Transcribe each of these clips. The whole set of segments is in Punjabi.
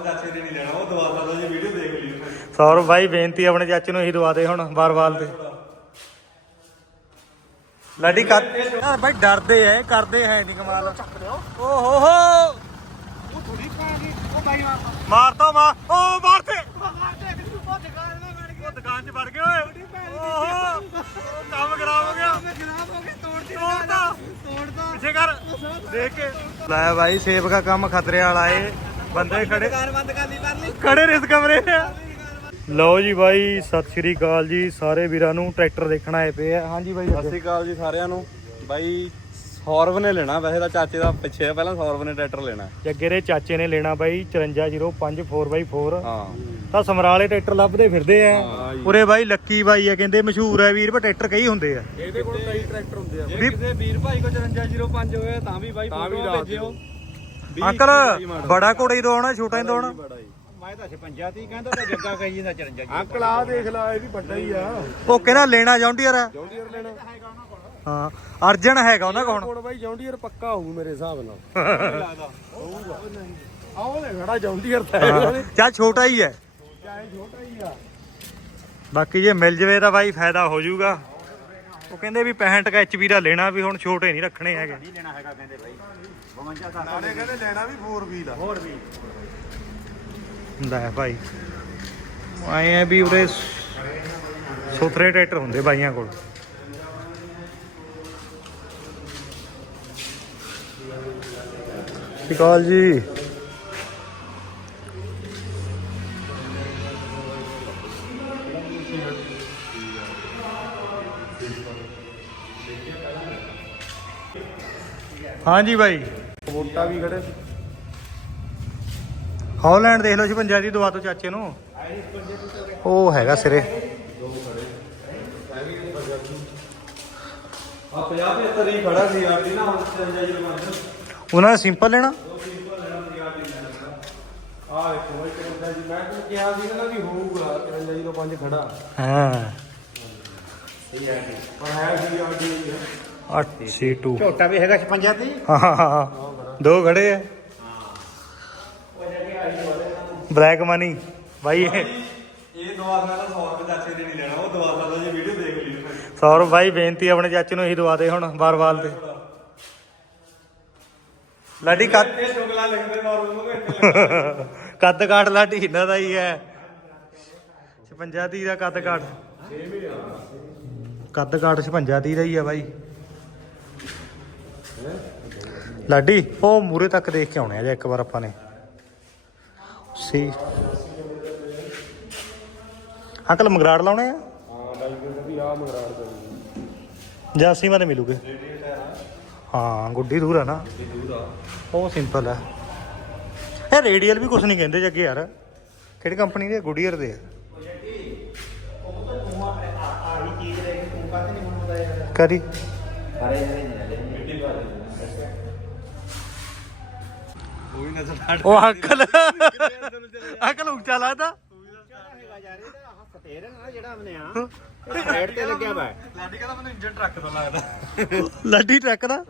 ਚਾਚੇ ਨੇ ਨਹੀਂ ਲੈਣਾ ਉਹ ਦਵਾ ਸਕਦਾ ਜੇ ਵੀਡੀਓ ਦੇਖ ਲਈ ਉਹਨੇ ਸੌਰਵ ਭਾਈ ਬੇਨਤੀ ਆਪਣੇ ਚਾਚੇ ਨੂੰ ਇਹੀ ਦਵਾ ਦੇ ਹੁਣ ਬਾਰ-ਬਾਰ ਤੇ। ਲਾਡੀ ਕਰ। ਯਾਰ ਭਾਈ ਡਰਦੇ ਐ ਕਰਦੇ ਹੈ ਨਹੀਂ ਕਮਾਲ। ਓ ਹੋ ਹੋ ਉਹ ਥੋੜੀ ਪਾ ਗਈ ਉਹ ਬਾਈ ਮਾਰਦਾ ਮਾਰ। ਤਾ। ਮਾਰ ਓ ਮਾਰਦੇ ਉਹ ਦੁਕਾਨ 'ਚ ਵੜ ਗਏ ਓਏ। ਓਹੋ। ਉਹ ਕੰਮ ਖਰਾਬ ਹੋ ਗਿਆ। ਗਿਆ ਖਰਾਬ ਹੋ ਗਈ ਤੋੜਦੀ ਤੋੜਦਾ ਪਿੱਛੇ ਕਰ। ਦੇਖ ਕੇ। ਲੈ ਭਾਈ ਸੇਬ ਦਾ ਕੰਮ ਖਤਰੇ ਵਾਲਾ ਏ। ਬੰਦੇ ਖੜੇ। ਦੁਕਾਨ ਬੰਦ ਕਰ ਲਈ ਕਰ ਲਈ। ਖੜੇ ਰਿਸ ਕਮਰੇ ਲਓ ਜੀ ਬਾਈ ਸਤਿ ਸ਼੍ਰੀ ਅਕਾਲ ਜੀ ਸਾਰੇ ਵੀਰਾਂ ਨੂੰ। ਟਰੈਕਟਰ ਦੇਖਣ ਆਏ ਪਏ ਆ। ਹਾਂਜੀ ਬਾਈ ਸਤਿ ਸ਼੍ਰੀ ਅਕਾਲ ਜੀ ਸਾਰਿਆਂ ਨੂੰ। ਬਾਈ ਸੌਰਵ ਨੇ ਲੈਣਾ। ਵੈਸੇ ਤਾਂ ਚਾਚੇ ਦਾ ਪਿੱਛੇ ਆ ਪਹਿਲਾਂ ਸੌਰਵ ਨੇ ਟਰੈਕਟਰ ਲੈਣਾ। ਜੱਗੇ ਦੇ ਚਾਚੇ ਨੇ ਲੈਣਾ ਬਾਈ 5405 4x4 ਹਾਂ। ਤਾਂ ਸਮਰਾਲੇ ਟਰੈਕਟਰ ਲੱਭਦੇ ਫਿਰਦੇ ਆ। ਉਰੇ ਬਾਈ ਲੱਕੀ ਬਾਈ ਆ ਕਹਿੰਦੇ ਮਸ਼ਹੂਰ ਆ ਵੀਰ ਪਰ ਟਰੈਕਟਰ ਕਈ ਹੁੰਦੇ ਆ। ਇਹਦੇ ਕੋਲ ਕਈ ਟਰੈਕਟਰ ਹੁੰਦੇ ਆ। ਜੇ ਵੀ- ਕਿਸੇ ਵੀਰ ਭਾਈ ਕੋ 5405 ਹੋਵੇ ਤਾਂ ਵੀ ਬਾਈ ਫੋਟੋ ਭੇਜਿਓ। ਅੰਕਲ ਬੜਾ ਘੋੜਾ ਹੀ ਦੋਣਾ ਛੋਟਾ ਹੀ ਦੋਣਾ ਮੈਂ ਤਾਂ 56 ਤੀ ਕਹਿੰਦਾ ਤਾਂ ਜੱਗਾ ਕਹੀ ਜਾਂਦਾ 54 ਅੰਕਲ ਆ ਦੇਖ ਲੈ ਇਹ ਵੀ ਵੱਡਾ ਹੀ ਆ। ਉਹ ਕਹਿੰਦਾ ਲੈਣਾ ਜੌਂਡੀਅਰ ਆ ਜੌਂਡੀਅਰ ਲੈਣਾ। ਹਾਂ ਅਰਜਨ ਹੈਗਾ ਉਹਨਾਂ ਕੋਲ ਕੋਲ ਬਾਈ ਜੌਂਡੀਅਰ ਪੱਕਾ ਹੋਊ ਮੇਰੇ ਹਿਸਾਬ ਨਾਲ। ਆਹ ਉਹਨੇ ਖੜਾ ਜੌਂਡੀਅਰ ਤਾਂ ਹਾਂ, ਚੱਲ ਛੋਟਾ ਹੀ ਹੈ। ਚਾਹੇ ਛੋਟਾ ਹੀ ਆ। ਬਾਕੀ ਜੇ ਮਿਲ ਜਵੇ ਤਾਂ ਬਾਈ ਫਾਇਦਾ ਹੋ ਜਾਊਗਾ। ਉਹ ਕਹਿੰਦੇ ਵੀ 65 ਕਾ ਐਚਪੀ ਦਾ ਲੈਣਾ ਵੀ ਹੁਣ ਛੋਟੇ ਨਹੀਂ ਰੱਖਣੇ ਹੈਗੇ। ਨਹੀਂ ਲੈਣਾ ਹੈਗਾ ਕਹਿੰਦੇ ਬਾਈ। 52 ਸਾਲ ਨਾਲੇ ਕਹਿੰਦੇ ਲੈਣਾ ਵੀ 4 ਵੀਲ ਆ। ਹੋਰ ਵੀ ਲੈ ਭਾਈ। ਆਏ ਆ ਵੀ ਉਰੇ ਸੁਥਰੇ ਟਰੈਕਟਰ ਹੁੰਦੇ ਬਾਈਆਂ ਕੋਲ। ਸ਼ਿਕਾਲ ਜੀ। ਹਾਂਜੀ ਬਾਈ ਵੋਟਾ ਵੀ ਖੜੇ। ਹਾਲੈਂਡ ਦੇਖ ਲਓ ਜੀ ਪੰਜਾ ਦੀ ਦਵਾ ਤੋਂ ਚਾਚੇ ਨੂੰ। ਉਹ ਹੈਗਾ ਸਿਰੇ। ਆ 50 75 ਹੀ ਖੜਾ ਸੀ ਆਰਟੀ ਨਾ ਹੁਣ 5405 ਉਹਨਾਂ ਨੇ ਸਿੰਪਲ ਲੈਣਾ। ਆ ਵੇਖੋ ਬਾਈ ਕਿੰਨਾ ਜੀ। ਮੈਂ ਤੈਨੂੰ ਕਿਹਾ ਸੀ ਨਾ ਵੀ ਹੋਊਗਾ 5305 ਖੜਾ। ਹਾਂ। ਪਰ ਹੈ ਵੀ ਆ ਜੀ 8 C2 ਝੋਟਾ ਵੀ ਹੈਗਾ 56 ਤੀ ਹਾਂ ਹਾਂ, ਹਾਂ। ਦੋ ਖੜੇ ਆ। ਬਲੈਕ ਮਨੀ ਭਾਈ ਇਹ ਇਹ ਦਵਾ ਸਕਦਾ 100 ਰੁਪਏ ਚਾਚੇ ਨੇ ਨਹੀਂ ਲੈਣਾ ਉਹ ਦਵਾ ਸਕਦਾ ਜੇ ਵੀਡੀਓ ਦੇਖ ਲਈ ਸੌਰਵ ਭਾਈ ਬੇਨਤੀ ਆਪਣੇ ਚਾਚੇ ਨੂੰ ਇਹੀ ਦਵਾ ਦੇ ਹੁਣ ਬਾਰ-ਬਾਰ ਤੇ। ਲਾਡੀ ਕੱਦ ਇਹ ਚੁਗਲਾ ਲਿਖਦੇ ਨਾਰਮਲ ਨੂੰ ਇੱਥੇ ਕੱਦ ਕਾਠ ਲਾਡੀ ਇਹਨਾਂ ਦਾ ਹੀ ਹੈ। 56 30 ਦਾ ਕੱਦ ਕਾਠ। ਕੱਦ ਕਾਠ 56 30 ਦਾ ਹੀ ਆ ਬਾਈ। ਲਾਡੀ, ਉਹ ਮੂਰੇ ਤੱਕ ਦੇਖ ਕੇ ਆਉਣੇ ਆ ਜੇ ਇੱਕ ਵਾਰ ਆਪਾਂ ਨੇ। ਸੀ। ਅੰਕਲ, ਮਗਰਾੜ ਲਾਉਣੇ ਆ? ਹਾਂ ਬਾਈ ਵੀ ਆ ਮਗਰਾੜ ਦਾ ਜਾਂ ਅਸੀਂ ਮਾਰੇ ਮਿਲੂਗੇ। ਹਾਂ, ਗੁੱਡੀ ਦੂਰ ਆ ਨਾ। ਉਹ ਸਿੰਪਲ ਆ। ਇਹ ਰੇਡੀਅਲ ਵੀ ਕੁਝ ਨਹੀਂ ਕਹਿੰਦੇ ਜੱਗੇ ਯਾਰ। ਕਿਹੜੀ ਕੰਪਨੀ ਦੇ? ਗੁੱਡੀਅਰ ਦੇ ਆ। ਕਰੀ। ਅਰੇ ਕੋਈ ਨਜ਼ਰ ਹਟ ਉਹ ਅੰਕਲ ਅੰਕਲ ਉੱਚਾ ਲੱਗਦਾ ਹੈਗਾ ਯਾਰ ਇਹਦਾ ਆਹ ਸਟੇਰਿੰਗ ਆ ਜਿਹੜਾ ਉਹਨੇ ਆ ਇਹ ਸਾਈਡ ਤੇ। ਲੱਗਿਆ ਵਾ ਲਾਡੀ ਕਹਿੰਦਾ ਮੈਨੂੰ ਇੰਜਨ ਟਰੱਕ ਤੋਂ ਲੱਗਦਾ। ਲੱਡੀ ਟਰੱਕ ਦਾ?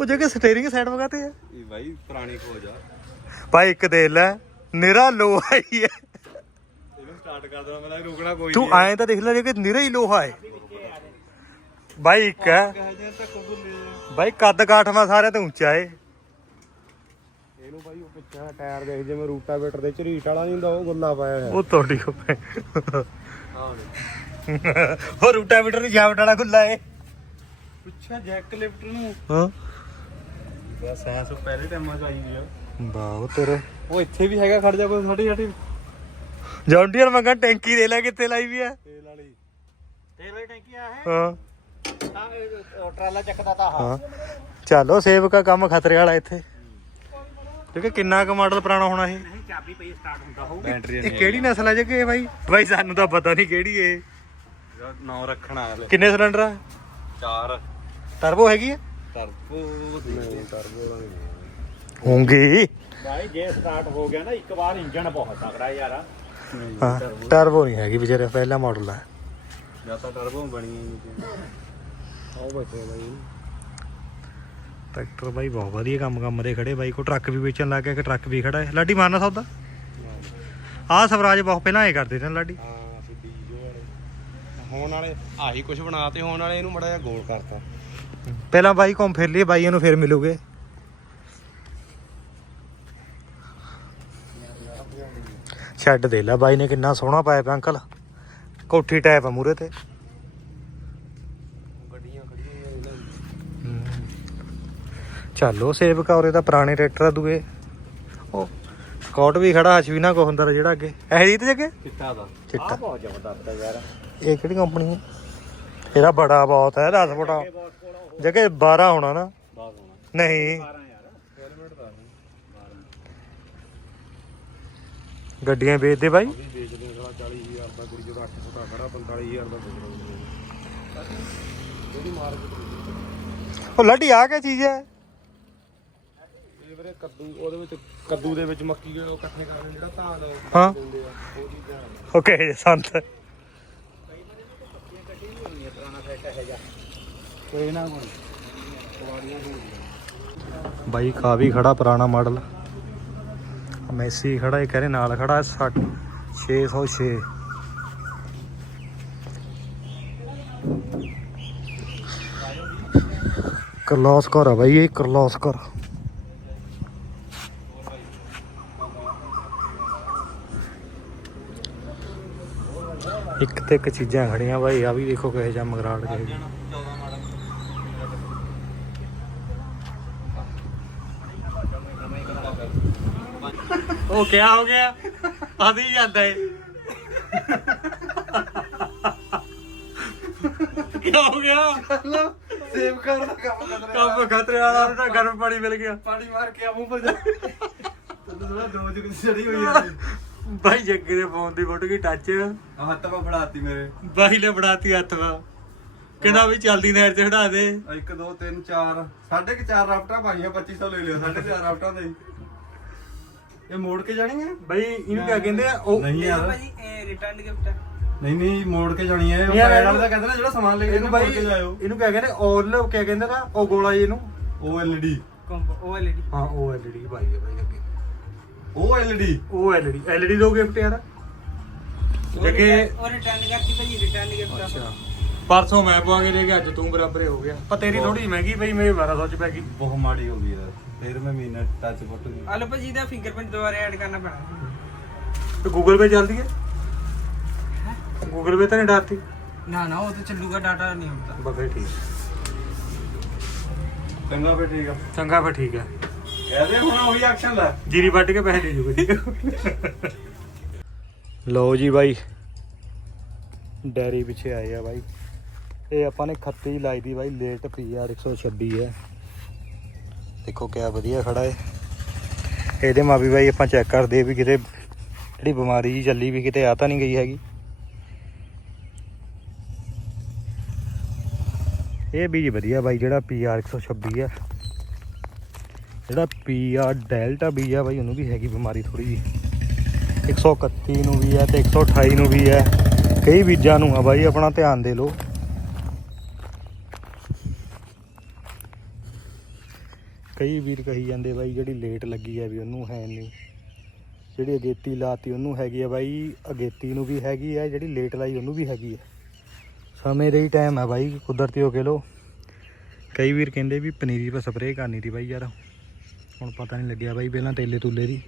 ਉਹ ਜਗ੍ਹਾ ਸਟੀਅਰਿੰਗ ਸਾਈਡ ਵਗਾਤੇ ਆ। ਇਹ ਬਾਈ ਪੁਰਾਣੀ ਖੋਜ ਆ। ਭਾਈ ਇੱਕ ਦੇ ਲੈ ਨਿਰਾ ਲੋਹਾ ਹੀ ਹੈ। ਇਹਨੂੰ ਸਟਾਰਟ ਕਰ ਦੇਣਾ ਮੈਂ ਰੁਕਣਾ ਕੋਈ ਤੂੰ ਐਂ ਤਾਂ ਦੇਖ ਲੈ ਜੇ ਕਿ ਨਿਰਾ ਹੀ ਲੋਹਾ ਹੈ। ਭਾਈ ਇੱਕ ਹੈ। ਕਹੇ ਜੇ ਭਾਈ ਕੱਦ ਕਾਠ ਮਾ ਸਾਰਿਆਂ ਤੋਂ ਉੱਚਾ ਏ। ਇਹਨੂੰ ਬਾਈ ਉਹ ਪਿੱਛੇ ਟਾਇਰ ਦੇਖ ਜਿਵੇਂ ਰੂਟਾਵੇਟਰ ਦੇ ਝਰੀਟ ਵਾਲਾ ਨਹੀਂ ਹੁੰਦਾ ਉਹ ਗੁੱਲਾ ਪਾਇਆ ਹੋਇਆ। ਉਹ ਤੁਹਾਡੀ ਕੋਪੇ ਉਹ ਰੂਟਾਵੀਟਰ ਦੀ ਜਾਵਟ ਵਾਲਾ ਖੁੱਲਾ ਏ। ਪੁੱਛਿਆ ਜੈਕ ਲਿਫਟ ਨੂੰ। ਹਾਂ। ਬਸ ਸਾਇੰਸ ਪਹਿਲੇ ਟਾਈਮਾਂ ਚ ਆਈ ਹੋਈ ਆ। ਬਾਹੂ ਤੇਰੇ। ਉਹ ਇੱਥੇ ਵੀ ਹੈਗਾ ਖੜ ਜਾ ਕੋਈ ਸਾਡੀ ਸਾਡੀ। ਜੌਂਡੀਅਰ ਮੰਗਾ ਟੈਂਕੀ ਦੇ ਲੈ ਕਿੱਥੇ ਲਾਈ ਵੀ ਆ। ਤੇਲ ਵਾਲੀ। ਤੇਲ ਵਾਲੀ ਟੈਂਕੀ ਆ ਹੈ ਹਾਂ। ਤਾਂ ਇਹ ਉਹ ਟਰਾਲਾ ਚੱਕਦਾ ਤਾਂ ਆਹ। ਹਾਂ। ਚਲੋ ਸੇਵ ਕੰਮ ਖਤਰੇ ਵਾਲਾ ਇੱਥੇ। ਕਿਉਂਕਿ ਕਿੰਨਾ ਕੁ ਮਾਡਲ ਪੁਰਾਣਾ ਹੋਣਾ ਇਹ ਨਹੀਂ ਚਾਬੀ ਪਈ ਸਟਾਰਟ ਹੁੰਦਾ ਹੋਊ। ਬੈਟਰੀ ਇਹ ਕਿਹੜੀ ਨਸਲ ਹੈ ਜੇ ਕਿ ਬਾਈ? ਬਾਈ ਸਾਨੂੰ ਤਾਂ ਪਤਾ ਨਹੀਂ ਕਿਹੜੀ ਏ ਨੌ ਰੱਖਣਾ ਹਲੇ ਕਿੰਨੇ ਸਿਲੰਡਰ ਆ? ਚਾਰ। ਟਰਬੋ ਹੈਗੀ ਆ? ਟਰਬੋ ਨਹੀਂ ਟਰਬੋ ਵਾਲਾ ਨਹੀਂ ਹੋਊਗੀ। ਭਾਈ ਜੇ ਸਟਾਰਟ ਹੋ ਗਿਆ ਨਾ ਇੱਕ ਵਾਰ ਇੰਜਨ ਬਹੁਤ ਤਕੜਾ ਯਾਰ। ਹਾਂ ਟਰਬੋ ਨਹੀਂ ਹੈਗੀ ਵਿਚਾਰੇ ਪਹਿਲਾ ਮਾਡਲ ਆ। ਜਾਂ ਤਾਂ ਟਰਬੋ ਬਣੀ ਨਹੀਂ ਆਓ ਬੈਠੇ ਬਾਈ। ਟਰੈਕਟਰ ਬਾਈ ਬਹੁਤ ਵਧੀਆ ਕੰਮ ਕੰਮ ਦੇ ਖੜੇ ਬਾਈ। ਕੋ ਟਰੱਕ ਵੀ ਵੇਚਣ ਲੱਗ ਗਿਆ ਕਿ ਟਰੱਕ ਵੀ ਖੜਾ ਹੈ। ਲਾਡੀ ਮਾਰਨਾ ਸੌਦਾ? ਆਹ ਸਵਰਾਜ ਬਹੁਤ ਪਹਿਲਾਂ ਇਹ ਕਰਦੇ ਨੇ ਲਾਡੀ। ਹਾਂ ਸਿੱਧੀ ਜੋ ਵਾਲੇ। ਹੋਣ ਵਾਲੇ ਆਹੀ ਕੁਝ ਬਣਾਤੇ ਹੋਣ ਵਾਲੇ ਇਹਨੂੰ ਮੜਾ ਜਿਹਾ ਗੋਲ ਕਰਤਾ। ਪਹਿਲਾਂ ਬਾਈ ਘੁੰਮ ਫਿਰ ਲਈਏ ਬਾਈਆਂ ਨੂੰ ਫਿਰ ਮਿਲੂਗੇ। ਛੱਡ ਦੇ ਲੈ ਬਾਈ ਨੇ ਕਿੰਨਾ ਸੋਹਣਾ ਪਾਇਆ ਪਿਆ ਅੰਕਲ। ਕੋਠੀ ਟਾਈਪ ਆ ਮੂਰੇ ਤੇ ਗੱਡੀਆਂ ਖੜੀਆਂ ਇਹਨਾਂ ਚੱਲੋ ਸੇਵਕ ਔਰੇ ਦਾ ਪੁਰਾਣੇ ਟਰੈਕਟਰ ਆ ਦੂਏ। ਉਹ ਸਕਾਟ ਵੀ ਖੜਾ ਅਸ਼ਵੀਨਾ ਕੋ ਹੁੰਦਾ ਤਾ ਜਿਹੜਾ ਅੱਗੇ। ਇਹ ਜੀ ਤੇ ਜੱਗੇ ਚਿੱਟਾ ਦਾ। ਚਿੱਟਾ। ਬਹੁਤ ਜ਼ਬਰਦਸਤ ਹੈ ਯਾਰ। ਇਹ ਕਿਹੜੀ ਕੰਪਨੀ ਹੈ ਇਹਦਾ ਬੜਾ ਬਹੁਤ ਹੈ 10 ਫੁੱਟਾ ਜੱਗੇ 12 ਹੋਣਾ ਨਾ। ਬਾਤ ਹੋਣਾ। ਨਹੀਂ। 12 ਯਾਰ ਹੈਲਮਟ ਦਾ। ਗੱਡੀਆਂ ਵੇਚਦੇ ਬਾਈ? ਵੀ ਵੇਚਦੇ ਸਾਲਾ 40000 ਦਾ ਕੁੜੀ ਜਿਹੜਾ 8 ਫੁੱਟਾ ਖੜਾ 45000 ਦਾ ਬਦਲ ਜਿਹੜੀ ਮਾਰਕੀਟ ਉਹ ਲੱਡੀ ਆ ਕੀ ਚੀਜ਼ ਹੈ? ਵੀਰੇ ਕੱਦੂ ਉਹਦੇ ਵਿੱਚ ਕੱਦੂ ਦੇ ਵਿੱਚ ਮੱਕੀ ਦੇ ਉਹ ਇਕੱਠੇ ਕਰਦੇ ਜਿਹੜਾ ਧਾਨ ਹਾਂ। ਆ ਉਹ ਚੀਜ਼ਾਂ ਓਕੇ ਜੀ ਸੰਤ। ਕੋਈ ਨਾ ਕੋਈ ਬਾਈ ਕਾ ਵੀ ਖੜਾ ਪੁਰਾਣਾ ਮਾਡਲ। ਮੈਸੀ ਖੜਾ ਇਹ ਕਰੇ ਨਾਲ ਖੜਾ 60 606 ਕਰਲੋਸ ਕਰ ਆ ਬਾਈ ਇਹ ਕਰਲੋਸ ਕਰ ਤੇ ਇੱਕ ਚੀਜ਼ਾਂ ਖੜੀਆਂ ਬਾਈ ਆ ਵੀ ਦੇਖੋ ਕਿਹੋ ਜਿਹਾ ਮਗਰਾੜ ਕੇ ਉਹ ਕਿਆ ਹੋ ਗਿਆ? ਆਦੀ ਜਾਂਦਾ ਏ। ਕੀ ਹੋ ਗਿਆ? ਸੇਵ ਕਰਨ ਦਾ ਕੰਮ ਕਰ ਕੰਮ ਖਤਰੇ ਵਾਲਾ ਤਾਂ ਗਰਮ ਪਾਣੀ ਮਿਲ ਗਿਆ। ਪਾਣੀ ਮਾਰ ਕੇ ਆ ਮੂੰਹ ਪਰ ਜਾ। ਤੈਨੂੰ ਦੋ ਜੁਗ ਚੜੀ ਹੋਈ ਆ। ਬਾਈ ਜੱਗੇ ਦੇ ਫੋਨ ਦੀ ਫੋਟੋ ਕੀ ਟੱਚ ਆਹ ਹੱਥ ਪਾ ਫੜਾਤੀ ਮੇਰੇ। ਬਾਈ ਨੇ ਫੜਾਤੀ ਹੱਥ ਵਾ ਕਹਿੰਦਾ ਵੀ ਚੱਲਦੀ ਨਹਿਰ ਤੇ ਖੜਾ ਦੇ। 1 2 3 4 ਸਾਢੇ ਕਿ 4 ਰਾਫਟਾਂ ਪਾਈਆਂ 2500 ਲੈ ਲਿਓ ਸਾਢੇ 4 ਰਾਫਟਾਂ ਦੇ। ਇਹ ਮੋੜ ਕੇ ਜਾਣੀ ਹੈ? ਬਾਈ ਇਹਨੂੰ ਕਿਆ ਕਹਿੰਦੇ ਆ? ਉਹ ਨਹੀਂ ਯਾਰ। ਭਾਜੀ ਇਹ ਰਿਟਰਨ ਗਿਫਟ ਹੈ ਨਹੀਂ ਨਹੀਂ ਮੋੜ ਕੇ ਜਾਣੀ ਹੈ। ਉਹ ਵਾਲੇ ਦਾ ਕਹਿੰਦੇ ਨਾ ਜਿਹੜਾ ਸਮਾਨ ਲੈ ਕੇ ਇਹਨੂੰ ਮੋੜ ਬਾਈ ਕੇ ਜਾਇਓ। ਇਹਨੂੰ ਕਿਆ ਕਹਿੰਦੇ? ਔਲ ਕਿਆ ਕਹਿੰਦੇ ਨਾ ਉਹ ਗੋਲਾ ਜੀ ਇਹਨੂੰ? ਉਹ ਐਲਡੀ ਕੰਬੋ ਉਹ ਐਲਈਡੀ ਹਾਂ ਉਹ ਐਲਈਡੀ ਭਾਈ ਹੈ ਬਾਈ ਅੱਗੇ। ਉਹ ਐਲਡੀ ਉਹ ਐਲਈਡੀ ਐਲਈਡੀ ਦੋ ਗਿਫਟ ਯਾਰ। ਜੱਗੇ ਉਹ ਰਿਟਰਨ ਕਰਤੀ ਭਾਜੀ ਰਿਟਰਨ ਗਿਫਟ ਅੱਛਾ। ਪਰਸੋਂ ਮੈਂ ਪਵਾ ਕੇ ਲੈ ਕੇ ਅੱਜ ਤੂੰ ਬਰਾਬਰੇ ਹੋ ਗਿਆ। ਪਰ ਤੇਰੀ ਥੋੜੀ ਮਹਿੰਗੀ ਪਈ ਮੇਰੀ 1200 ਚ ਪੈ ਗਈ। ਬਹੁਤ ਮਾੜੀ ਹੋ ਗਈ ਯਾਰ। ਫਿਰ ਮੈਂ ਮਹੀਨਾ ਟੱਚ ਫੁੱਟ ਗਈ। ਆਲੋ ਭਾਜੀ ਦਾ ਫਿੰਗਰਪ੍ਰਿੰਟ ਦੁਬਾਰਾ ਐਡ ਕਰਨਾ ਪੈਣਾ। ਤੇ ਗੂਗਲ ਪੇ ਚੱਲਦੀ ਹੈ? ਗੂਗਲ ਪੇ ਤਾਂ ਨਹੀਂ ਡਰਤੀ ਨਾ ਨਾ ਉਹ ਤਾਂ ਚੱਲੂਗਾ ਡਾਟਾ ਨਹੀਂ ਹੁੰਦਾ। ਬਫੇ ਠੀਕ। ਚੰਗਾ ਫੇ ਠੀਕ ਆ। ਚੰਗਾ ਫੇ ਠੀਕ ਹੈ ਕਹਦੇ ਹੁਣ ਉਹੀ ਐਕਸ਼ਨ ਲੈ। ਜੀਰੀ ਵੱਢ ਕੇ ਪੈਸੇ ਦੇ ਜੂਗੇ। ਲਓ ਜੀ ਬਾਈ, ਡੈਰੀ ਪਿੱਛੇ ਆਏ ਆ ਬਾਈ। ਇਹ ਆਪਾਂ ਨੇ ਖੱਤੀ ਲਾਈ ਦੀ ਬਾਈ, ਲੇਟ ਪੀਆਰ 126 ਹੈ। ਦੇਖੋ ਕਿਆ ਵਧੀਆ ਖੜਾ ਹੈ ਇਹਦੇ ਮਾ ਵੀ ਬਾਈ ਆਪਾਂ ਚੈੱਕ ਕਰਦੇ ਵੀ ਕਿਤੇ ਜਿਹੜੀ ਬਿਮਾਰੀ ਜੀ ਚੱਲੀ ਵੀ ਕਿਤੇ ਆ ਤਾਂ ਨਹੀਂ ਗਈ ਹੈਗੀ। ਇਹ ਬੀਜ ਵਧੀਆ ਬਾਈ, ਜਿਹੜਾ ਪੀਆਰ 126 ਹੈ ਜਿਹੜਾ ਪੀਆਰ ਡੈਲਟਾ ਬੀ ਆ ਬਾਈ, ਉਹਨੂੰ ਵੀ ਹੈਗੀ ਬਿਮਾਰੀ ਥੋੜੀ ਜੀ 131 ਨੂੰ ਵੀ ਹੈ ਤੇ 128 ਨੂੰ ਵੀ ਹੈ। ਕਈ ਬੀਜਾਂ ਨੂੰ ਆ ਬਾਈ, ਆਪਣਾ ਧਿਆਨ ਦੇ ਲਓ। ਕਈ ਵੀਰ ਕਹੀ ਜਾਂਦੇ ਬਾਈ, ਜਿਹੜੀ ਲੇਟ ਲੱਗੀ ਹੈ ਵੀ ਉਹਨੂੰ ਹੈ ਨਹੀਂ। ਜਿਹੜੀ ਅਗੇਤੀ ਲਾਤੀ ਉਹਨੂੰ ਹੈਗੀ ਆ ਬਾਈ, ਅਗੇਤੀ ਨੂੰ ਵੀ ਹੈਗੀ ਹੈ ਜਿਹੜੀ ਲੇਟ ਲਾਈ ਉਹਨੂੰ ਵੀ ਹੈਗੀ ਹੈ ਸਮੇਂ ਦੇ ਹੀ ਟਾਈਮ ਆ ਬਾਈ, ਕੁਦਰਤੀ ਹੋ ਕੇ ਲੋ ਕਈ ਵੀਰ ਕਹਿੰਦੇ ਵੀ ਪਨੀਰੀ ਪਰ ਸਪਰੇਅ ਕਰਨੀ ਸੀ ਬਾਈ ਯਾਰ। ਹੁਣ ਪਤਾ ਨਹੀਂ ਲੱਗਿਆ ਬਾਈ ਪਹਿਲਾਂ ਤੇਲੇ ਤੁਲੇ ਦੀ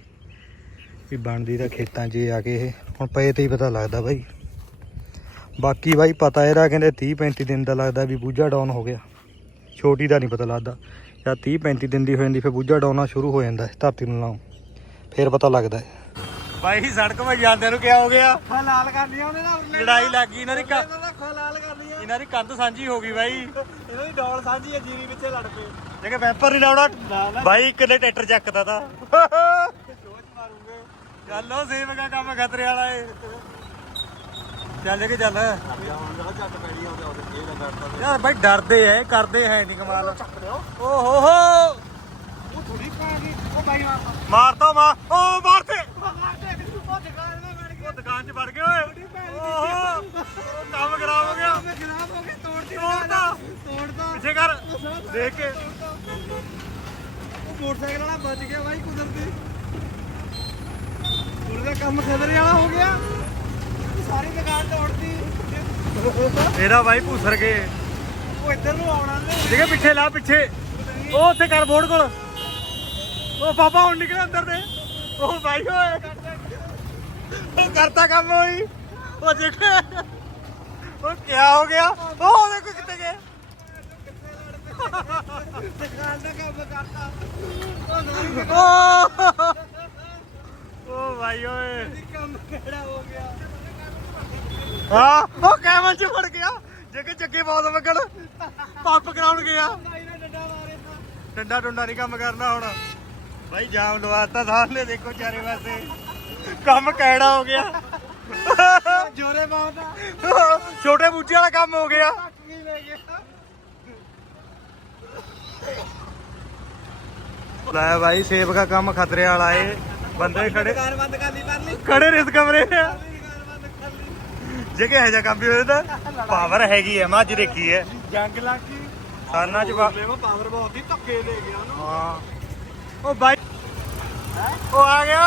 ਵੀ ਬਣਦੀ ਤਾਂ ਖੇਤਾਂ 'ਚ ਹੀ ਆ ਕੇ ਇਹ। ਹੁਣ ਪਏ ਤੇ ਹੀ ਪਤਾ ਲੱਗਦਾ ਬਾਈ। ਬਾਕੀ ਬਾਈ ਪਤਾ ਇਹਦਾ ਕਹਿੰਦੇ 30 35 ਦਿਨ ਦਾ ਲੱਗਦਾ ਵੀ ਬੂਝਾ ਡਾਊਨ ਹੋ ਗਿਆ। ਛੋਟੀ ਦਾ ਨਹੀਂ ਪਤਾ ਲੱਗਦਾ। ਜਾਂ 30 35 ਦਿਨ ਦੀ ਹੋ ਜਾਂਦੀ ਫਿਰ ਬੂਝਾ ਡਾਉਣਾ ਸ਼ੁਰੂ ਹੋ ਜਾਂਦਾ ਹੈ ਧਰਤੀ ਨੂੰ ਲਾਉ ਫਿਰ ਪਤਾ ਲੱਗਦਾ ਹੈ। ਬਾਈ ਸੜਕ 'ਤੇ ਜਾਂਦਿਆਂ ਨੂੰ ਕਿਆ ਹੋ ਗਿਆ। ਖਾ ਲਾਲ ਕਰਨੀ ਉਹਨੇ ਨਾਲ ਲੜਾਈ ਲੱਗ ਗਈ ਇਹਨਾਂ ਦੀ ਇਹਨਾਂ ਦੀ ਕੰਧ ਸਾਂਝੀ ਹੋ ਗਈ ਬਾਈ। ਇਹਨਾਂ ਦੀ ਡੌਲ ਸਾਂਝੀ ਆ ਜੀਰੀ ਵਿੱਚੇ ਲੜ ਪਏ। ਜੇ ਕਿ ਵੈਪਰ ਨਹੀਂ ਲਾਉਣਾ। ਬਾਈ ਇੱਕ ਨੇ ਟਰੈਕਟਰ ਚੱਕਦਾ ਤਾ। ਚੱਲੋ ਸੇਵਕਾ ਕੰਮ ਖਤਰੇ ਵਾਲਾ ਏ ਚੱਲ ਕੇ ਚੱਲ। ਯਾਰ ਬਾਈ ਡਰਦੇ ਐ ਕਰਦੇ ਹੈ ਨਹੀਂ ਕਮਾਲ। ਓ ਹੋ ਹੋ। ਉਹ ਥੋੜੀ ਪਾ ਗਈ ਉਹ ਬਾਈ ਮਾਰਦਾ ਮਾਰ ਤਾ। ਮਾਰ ਓ ਮਾਰਤੇ। ਉਹ ਦੁਕਾਨ ਦੇ 'ਚ ਵੜ ਗਏ ਓਏ। ਓਹੋ। ਕੰਮ ਖਰਾਬ ਹੋ ਗਿਆ। ਖਰਾਬ ਹੋ ਤੋੜਦੀ ਤੋੜਦਾ ਪਿੱਛੇ ਕਰ। ਦੇਖ ਕੇ। ਮੋਟਰਸਾਈਕਲ ਵਾਲਾ ਬਚ ਗਿਆ ਬਾਈ ਕੁਦਰਤੀ। ਉਹਦਾ ਕੰਮ ਖਦਰੇ ਵਾਲਾ ਹੋ ਗਿਆ। ਸਾਰੀ ਦੁਕਾਨ ਤੋੜਦੀ ਇਹਦਾ ਬਾਈ ਭੂਸਰ ਕੇ। ਉਹ ਇੱਧਰ ਨੂੰ ਆਉਣਾ ਨੇ। ਦੇਖੇ ਪਿੱਛੇ ਲਾ ਪਿੱਛੇ। ਉਹ ਉੱਥੇ ਕਰ ਬੋਰਡ ਕੋਲ। ਉਹ ਪਾਪਾ ਹੁਣ ਨਿਕਲੇ ਅੰਦਰ ਦੇ। ਉਹ ਬਾਈ ਓਏ। ਉਹ ਕਰਤਾ ਕੰਮ ਹੋਈ ਉਹ ਦੇਖੇ। ਉਹ ਕੀ ਹੋ ਗਿਆ? ਉਹ ਦੇਖੋ ਕਿੱਥੇ ਗਏ। ਦੁਕਾਨ ਦਾ ਕੰਮ ਕਰਤਾ ਉਹ ਉਹ ਬਾਈ ਓਏ। ਕੰਮ ਕਿਹੜਾ ਹੋ? ਗਿਆ ਹਾਂ ਉਹ ਕੈਮਲ ਚ ਫੜ ਗਿਆ। ਜੱਗੇ ਜੱਗੇ ਬਹੁਤ ਵਗਣ ਪੰਪ ਕਰਾਉਣ ਗਿਆ। ਭਾਈ ਨੇ ਡੰਡਾ ਡੰਡਾ ਨਹੀਂ ਕੰਮ ਕਰਨਾ ਹੁਣ। ਬਾਈ ਜਾਮ ਲਵਾਤਾ ਸਾਹਮਣੇ ਦੇਖੋ ਚਾਰੇ ਪਾਸੇ। ਕੰਮ ਕਿਹੜਾ ਹੋ ਗਿਆ। ਜੋਰੇ ਮਾਰਦਾ। ਛੋਟੇ ਬੂਟੇ ਵਾਲਾ ਕੰਮ ਹੋ ਗਿਆ। ਲੈ ਬਾਈ ਸੇਬ ਦਾ ਕੰਮ ਖਤਰੇ ਵਾਲਾ ਏ। ਬੰਦੇ ਖੜੇ ਦੁਕਾਨ ਬੰਦ ਕਰ ਲਈ ਪਰ ਲਈ। ਖੜੇ ਰਿਸ ਕਮਰੇ ਜੇ ਕਿ ਹੈ ਜਾ ਕੰਮ ਵੀ ਹੋਇਆ ਤਾਂ ਪਾਵਰ ਹੈਗੀ ਐ ਮੈਂ ਅੱਜ ਦੇਖੀ ਐ ਜੰਗ ਲੱਗ ਸਾਨਾ ਚ ਪਾਵਰ ਬਹੁਤ ਹੀ ਧੱਕੇ ਦੇ ਗਿਆ ਉਹਨੂੰ। ਹਾਂ। ਉਹ ਬਾਈ ਉਹ ਆ ਗਿਆ।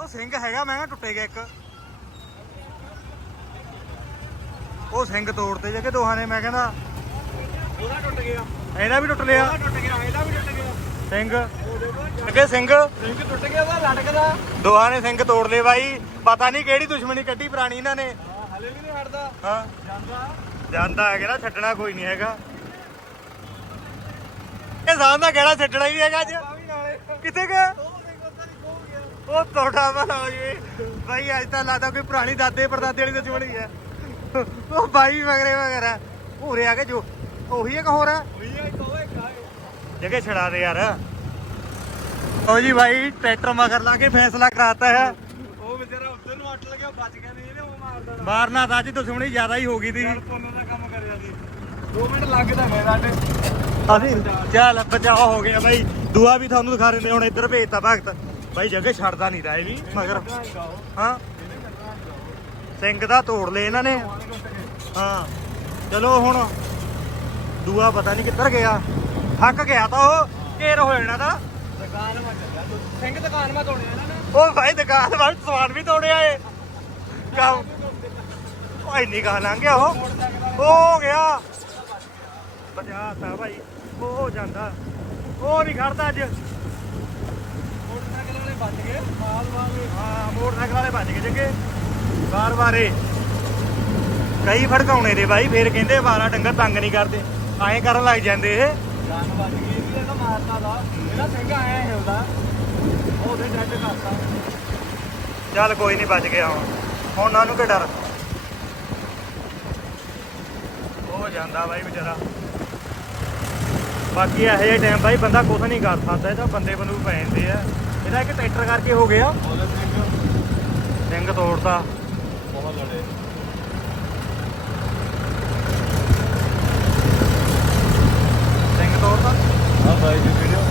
ਉਹ ਸਿੰਘ ਹੈਗਾ ਮੈਂ ਕਿਹਾ ਟੁੱਟੇ ਗਿਆ ਇੱਕ। ਉਹ ਸਿੰਘ ਤੋੜਤੇ ਜੇ ਕਿ ਦੋਹਾਂ ਨੇ ਮੈਂ ਕਹਿੰਦਾ ਉਹਦਾ ਟੁੱਟ ਗਿਆ। ਇਹਦਾ ਵੀ ਟੁੱਟ ਲਿਆ। ਉਹਦਾ ਟੁੱਟ ਗਿਆ ਇਹਦਾ ਵੀ ਟੁੱਟ ਗਿਆ। ਸਿੰਘ। ਉਹ ਦੇਖੋ ਅੱਗੇ ਸਿੰਘ। ਰਿੰਗ ਟੁੱਟ ਗਿਆ ਉਹਦਾ ਲਟਕਦਾ। ਦੋਹਾਂ ਨੇ ਸਿੰਘ ਤੋੜ ਲਏ ਬਾਈ। ਪਤਾ ਨਹੀਂ ਕਿਹੜੀ ਦੁਸ਼ਮਣੀ ਕੱਢੀ ਪੁਰਾਣੀ ਇਹਨਾਂ ਨੇ। ਹਲੇ ਵੀ ਨਹੀਂ ਹਟਦਾ। ਹਾਂ। ਜਾਂਦਾ। ਜਾਂਦਾ ਹੈ ਕਿਹੜਾ ਛੱਡਣਾ ਕੋਈ ਨਹੀਂ ਹੈਗਾ। ਇਹ ਸਾਹ ਦਾ ਕਿਹੜਾ ਛੱਡਣਾ ਹੀ ਨਹੀਂ ਹੈਗਾ ਅੱਜ। ਆ ਵੀ ਨਾਲੇ। ਕਿੱਥੇ ਗਿਆ ਉਹ ਦੇਖੋ ਤਾਂ ਖੋ ਗਿਆ। ਉਹ ਤੋੜਾ ਹੋ ਜੇ। ਬਾਈ ਅੱਜ ਤਾਂ ਲੱਗਦਾ ਕੋਈ ਪੁਰਾਣੀ ਦਾਦੇ ਪੜਦਾਦੇ ਵਾਲੀ ਦੁਸ਼ਮਣੀ ਹੈ। ਉਹ ਬਾਈ ਵਗਰੇ ਵਗੈਰਾ। ਉਰੇ ਆ ਕੇ ਜੋ। ਉਹੀ ਇੱਕ ਹੋਰ ਹੈ। ਜਗੇ ਛੜਾ ਦੇ ਯਾਰ। ਉਹ ਜੀ ਬਾਈ ਟਰੈਕਟਰ ਮਗਰ ਲਾ ਕੇ ਫੈਸਲਾ ਕਰਾਤਾ ਹੈ। ਉਹ ਵਿਚਾਰਾ ਉੱਧਰ ਨੂੰ ਅੱਟ ਲੱਗਿਆ ਬਚ ਗਿਆ ਨਹੀਂ ਇਹਨੇ ਉਹ ਮਾਰਦਾ ਮਾਰਨਾ ਤਾਂ ਅੱਜ ਦੁਸ਼ਮਣੀ ਜ਼ਿਆਦਾ ਹੀ ਹੋ ਗਈ ਦੀ ਦਾ ਕੰਮ ਕਰਿਆ 2 ਮਿੰਟ ਲੱਗ ਤਾਂ ਗਏ ਸਾਡੇ। ਅਸੀਂ ਚੱਲ ਬਚਾਅ ਹੋ ਗਿਆ ਬਾਈ। ਦੁਆ ਵੀ ਤੁਹਾਨੂੰ ਦਿਖਾ ਰਹੇ ਨੇ ਹੁਣ ਇੱਧਰ ਭੇਜਤਾ ਭਗਤ। ਬਾਈ ਜਗੇ ਛੱਡਦਾ ਨਹੀਂ ਇਹ ਵੀ ਮਗਰ। ਹਾਂ। ਸਿੰਘ ਦਾ ਤੋੜ ਲਏ ਇਹਨਾਂ ਨੇ। ਹਾਂ। ਚਲੋ ਹੁਣ ਦੂਆ ਪਤਾ ਨਹੀਂ ਕਿੱਧਰ ਗਿਆ। ਥੱਕ ਗਿਆ ਤਾਂ ਉਹ ਘੇਰ ਹੋ ਜਾਣਾ ਤਾਂ। ਦੁਕਾਨ ਮਾ ਚੱਲਿਆ। ਤੂੰ। ਸਿੰਘ ਦੁਕਾਨ ਮਾ ਤੋੜਿਆ ਨੇ ਉਹ ਭਾਈ ਦੁਕਾਨ ਵਾਲ ਸਮਾਨ ਵੀ ਤੋੜਿਆ ਏ। ਕੰਮ। ਉਹ ਇੰਨੀ ਕਹਾ ਲੰਘ ਗਿਆ ਉਹ। ਹੋ ਗਿਆ। ਬਚਾਤਾ ਭਾਈ। ਉਹ ਹੋ ਜਾਂਦਾ। ਉਹ ਨਹੀਂ ਖੜਦਾ ਅੱਜ। ਮੋਟਰਸਾਈਕਲ ਵਾਲੇ ਬਚ ਗਏ। ਮਾਲ ਵਾਲੇ ਹਾਂ ਮੋਟਰਸਾਈਕਲ ਵਾਲੇ ਭੱਜ ਗਏ ਜੱਗੇ। ਬਾਰ ਬਾਰੇ ਕਈ ਫੜਕਾਉਣੇ ਦੇ ਬਾਈ ਫੇਰ ਕਹਿੰਦੇ ਵਾਰਾ ਡੰਗਰ ਤੰਗ ਨਹੀਂ ਕਰਦੇ। ਐਂ ਕਰਨ ਲੱਗ ਜਾਂਦੇ ਇਹ। ਜਾਨ ਬਚ ਗਈ ਵੀ ਇਹਦਾ ਮਾਰਨਾ ਦਾ ਇਹਦਾ ਸਿੰਘ ਆਇਆ ਹਿਲਦਾ ਉਹਦੇ ਡੱਡ ਕਰਤਾ। ਚੱਲ ਕੋਈ ਨਹੀਂ ਬਚ ਗਿਆ ਹੁਣ। ਹੁਣ ਉਹਨਾਂ ਨੂੰ ਕੀ ਡਰ। ਹੋ ਜਾਂਦਾ ਬਾਈ ਵਿਚਾਰਾ। ਬਾਕੀ ਇਹੋ ਜਿਹੇ ਟਾਈਮ ਬਾਈ ਬੰਦਾ ਕੁਝ ਨਹੀਂ ਕਰ ਸਕਦਾ ਇਹ ਤਾਂ ਬੰਦੇ ਬੰਦੂ ਪੈ ਜਾਂਦੇ ਆ। ਇਹਦਾ ਇੱਕ ਟਰੈਕਟਰ ਕਰਕੇ ਹੋ ਗਿਆ। ਸਿੰਘ। ਤੋੜਦਾ ਬਹੁਤ ਲੜੇ ਸਿੰਘ ਤੋੜਦਾ ਆ ਬਾਈ ਜੀ ਵੀਡੀਓ